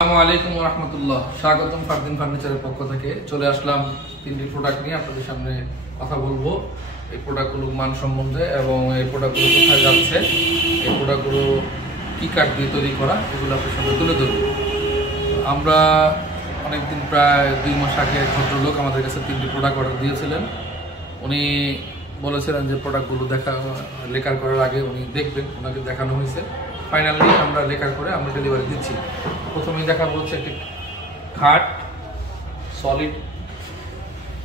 আসসালামু আলাইকুম ওয়া রাহমাতুল্লাহ। স্বাগতম ফারদিন ফার্নিচারের পক্ষ থেকে। চলে আসলাম তিনটি প্রোডাক্ট নিয়ে আপনাদের সামনে কথা বলবো এই প্রোডাক্টগুলোর মান সম্বন্ধে এবং এই প্রোডাক্টগুলো কোথায় যাচ্ছে, এই প্রোডাক্টগুলো কী কাঠ দিয়ে তৈরি করা, এগুলো আপনার সামনে তুলে ধরবো। আমরা অনেকদিন প্রায় 2 মাস আগে ভদ্রলোক আমাদের কাছে 3টি প্রোডাক্ট অর্ডার দিয়েছিলেন। উনি বলেছিলেন যে প্রোডাক্টগুলো লেকার করার আগে উনি দেখবেন, ওনাকে দেখানো হয়েছে। ফাইনালি আমরা লেকার করে আমরা ডেলিভারি দিচ্ছি। প্রথমেই দেখা বলছে একটি খাট, সলিড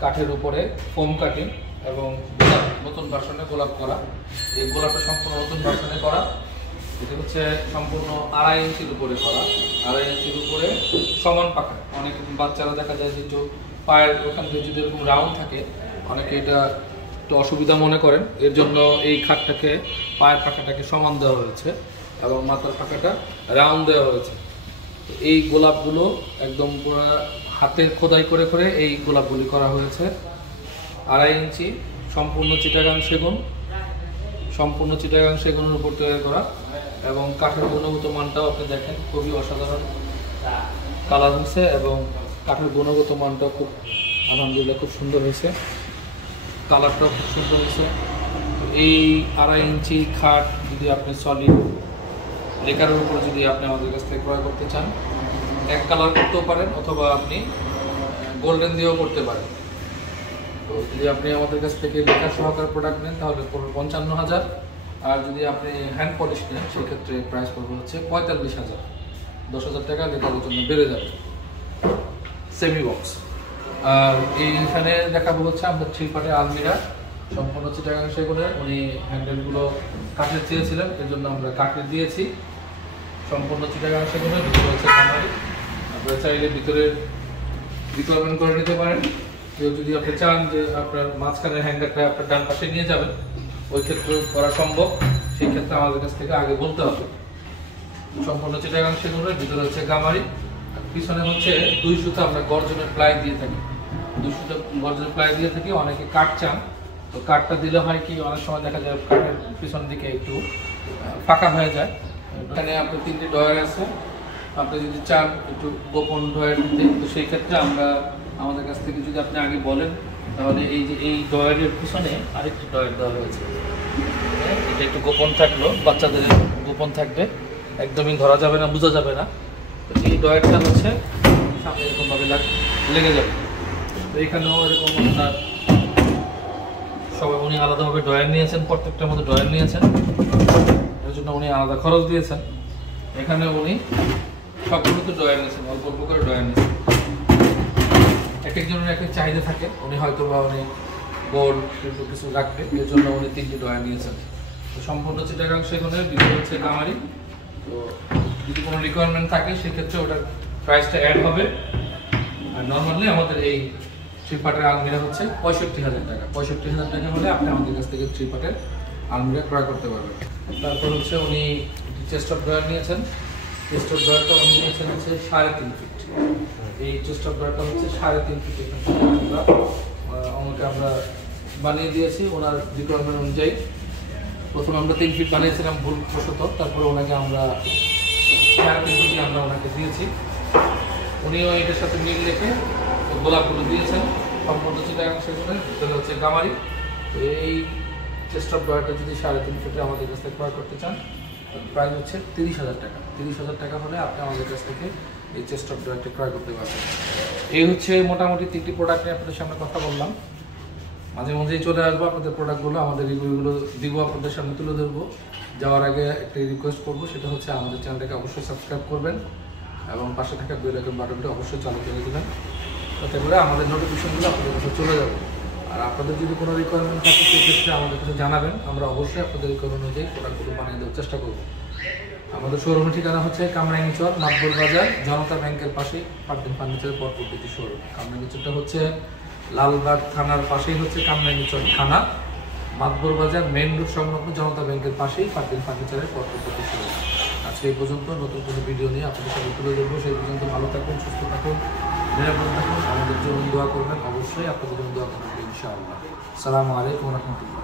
কাঠের উপরে ফোম কাটিং এবং গোলাপ, নতুন ভার্সনে গোলাপ করা। এই গোলাপটা সম্পূর্ণ নতুন ভার্সনে করা। এটা হচ্ছে সম্পূর্ণ 2.5 ইঞ্চির উপরে করা, 2.5 ইঞ্চির উপরে সমান পাকা। অনেক বাচ্চারা দেখা যায় যে একটু পায়ের ওখান থেকে যদি এরকম রাউন্ড থাকে, অনেকে এটা একটু অসুবিধা মনে করেন। এর জন্য এই খাটটাকে পায়ের পাখাটাকে সমান দেওয়া হয়েছে এবং মাথার পাখাটা রাউন্ড দেওয়া হয়েছে। এই গোলাপগুলো একদম পুরো হাতের খোদাই করে করে এই গোলাপগুলি করা হয়েছে। 2.5 ইঞ্চি সম্পূর্ণ চিটাগাং সেগুনের উপর তৈরি করা এবং কাঠের গুণগত মানটাও আপনি দেখেন, খুবই অসাধারণ কালার হয়েছে এবং কাঠের গুণগত মানটাও খুব আলহামদুলিল্লাহ খুব সুন্দর হয়েছে, কালারটাও খুব সুন্দর হয়েছে। এই 2.5 ইঞ্চি খাট যদি আপনি সলিড লেকারের উপর যদি আপনি আমাদের কাছ থেকে ক্রয় করতে চান, এক কালার করতেও পারেন অথবা আপনি গোল্ডেন দিয়েও করতে পারেন। তো যদি আপনি আমাদের কাছ থেকে লেকার সহকারে প্রোডাক্ট নেন তাহলে পড়বে 55,000, আর যদি আপনি হ্যান্ড পলিশ নেন সেক্ষেত্রে প্রাইস পড়বে হচ্ছে 45,000। 10,000 টাকা লেকারের জন্য বেড়ে যাবে সেমি বক্স। আর এইখানে দেখাবো হচ্ছে আমাদের 3 পার্টের আলমিরা, সম্পূর্ণ চিটাগাং সেগুনের। উনি হ্যান্ডেলগুলো কাঠের চেয়েছিলেন, এর জন্য আমরা কাঠের দিয়েছি। সম্পূর্ণ চিটাগাং সেগুনের, ভিতরে হচ্ছে কামারি। আপনারা চাইলে ভিতরে রিকোয়ারমেন্ট করে নিতে পারেন। কেউ যদি আপনি চান যে আপনার মাঝখানের হ্যাঙ্গারটা আপনার ডান পাশে নিয়ে যাবেন, ওই ক্ষেত্রে করা সম্ভব। সেই ক্ষেত্রে আমাদের কাছ থেকে আগে বলতে হবে। সম্পূর্ণ চিটাগাং সেগুনের, ভিতরে হচ্ছে গামারি। পিছনে হচ্ছে 2 সুতা আমরা গর্জনের প্লাই দিয়ে থাকি। 2 সুতা গর্জনের প্লাই দিয়ে থাকি। অনেকে কাঠ চান, তো কাঠটা দিলে হয় কি, অনেক সময় দেখা যায় কাঠের পিছন দিকে একটু ফাঁকা হয়ে যায়। এখানে আপনার 3টি ডয়ার আছে। আপনি যদি চান একটু গোপন ডয়ার দিতে, তো সেই ক্ষেত্রে আমরা আমাদের কাছ থেকে যদি আপনি আগে বলেন, তাহলে এই যে এই ডয়ারের পিছনে আরেকটি ডয়ার দেওয়া হয়েছে। এটা একটু গোপন থাকলো, বাচ্চাদের গোপন থাকবে, একদমই ধরা যাবে না, বোঝা যাবে না। তো এই ডয়ারটা হচ্ছে সামনে এরকমভাবে লেগে যাবে। তো এখানেও এরকম আপনার সবাই উনি আলাদাভাবে ড্রয়ার নিয়েছেন, প্রত্যেকটার মধ্যে ড্রয়ার নিয়েছেন, এর জন্য উনি আলাদা খরচ দিয়েছেন। এখানে উনি সবগুলোতে ড্রয়ার নিয়েছেন, অল্প অল্প করে ড্রয়ার নিয়েছেন। এক একজনের একটা চাহিদা থাকে, উনি হয়তো বা উনি বোর্ড কিছু রাখবে, এর জন্য উনি 3টি ড্রয়ার নিয়েছেন। তো সম্পূর্ণ চিটাগাং সেগুনের, ভিতরে হচ্ছে কামারি। তো যদি কোনো রিকোয়ারমেন্ট থাকে সেক্ষেত্রে ওটার প্রাইসটা অ্যাড হবে। আর নর্মালি আমাদের এই 3 পার্টের আলমিরা হচ্ছে 65,000 টাকা। 65,000 টাকা হলে আপনি আমাদের কাছ থেকে 3 পার্টের আলমিরা ক্রয় করতে পারবেন। তারপর হচ্ছে উনি চেস্ট অফ ড্রয়ার নিয়েছেন। চেস্ট অফ ড্রয়ারটা উনি নিয়েছেন হচ্ছে 3.5 ফিট। এই চেস্ট অফ ড্রয়ারটা হচ্ছে 3.5 ফিট। ওনাকে আমরা বানিয়ে দিয়েছি ওনার রিকোয়ারমেন্ট অনুযায়ী। প্রথমে আমরা 3 ফিট বানিয়েছিলাম ভুলবশত, তারপরে ওনাকে আমরা 3.5 ফিট আমরা ওনাকে দিয়েছি। উনিও এটার সাথে মিল রেখে গোলাপগুলো দিয়েছেন। সম্পূর্ণ চিটাগাং সেগুনের, ভিতরে হচ্ছে গামারি। এই চেস্ট অফ ড্রয়ারটা যদি 3.5 ফিটে আমাদের কাছ থেকে ক্রয় করতে চান, প্রাইস হচ্ছে 30,000 টাকা। 30,000 টাকা হলে আপনি আমাদের কাছ থেকে এই চেস্ট অফ ড্রয়ারটি ক্রয় করতে পারবেন। এই হচ্ছে মোটামুটি 3টি প্রোডাক্ট নিয়ে আপনাদের সামনে কথা বললাম। মাঝে মাঝেই চলে আসবো আপনাদের প্রোডাক্টগুলো, আমাদের রিভিউগুলো দিব, আপনাদের সামনে তুলে ধরবো। যাওয়ার আগে একটা রিকোয়েস্ট করবো, সেটা হচ্ছে আমাদের চ্যানেলটাকে অবশ্যই সাবস্ক্রাইব করবেন এবং পাশে থাকা বেল আইকন বাটনটি অবশ্যই চালু করে দেবেন, তাতে করে আমাদের নোটিফিকেশনগুলো আপনাদের কাছে চলে যাবে। আর আপনাদের যদি কোনো রিকোয়ারমেন্ট থাকে সেক্ষেত্রে আমাদের কাছে জানাবেন, আমরা অবশ্যই আপনাদের রিকোয়ারমেন্ট অনুযায়ী প্রোডাক্টগুলো বানিয়ে দেওয়ার চেষ্টা করব। আমাদের শোরুমের ঠিকানা হচ্ছে কামরাঙ্গীচর, মাতবর বাজার, জনতা ব্যাংকের পাশে ফারদিন ফার্নিচারের পরপর দ্বিতীয় শোরুম। কামরাঙ্গীচরটা হচ্ছে লালবাগ থানার পাশেই হচ্ছে কামরাঙ্গীচর থানা, মাতবর বাজার মেইন রোড সংলগ্ন জনতা ব্যাংকের পাশেই ফারদিন ফার্নিচারের পরপর দ্বিতীয় শোরুম। আজকে এই পর্যন্ত, নতুন কোনো ভিডিও নিয়ে আপনাদের সাথে তুলে ধরবো। সেই পর্যন্ত ভালো থাকুন, সুস্থ থাকুন, নিরাপদ থাকুন, আমাদের জন্য দোয়া করবেন, অবশ্যই আপনাদের জন্য দোয়া করবেন ইনশাআল্লাহ। আসসালামু আলাইকুম ওয়া রাহমাতুল্লাহ।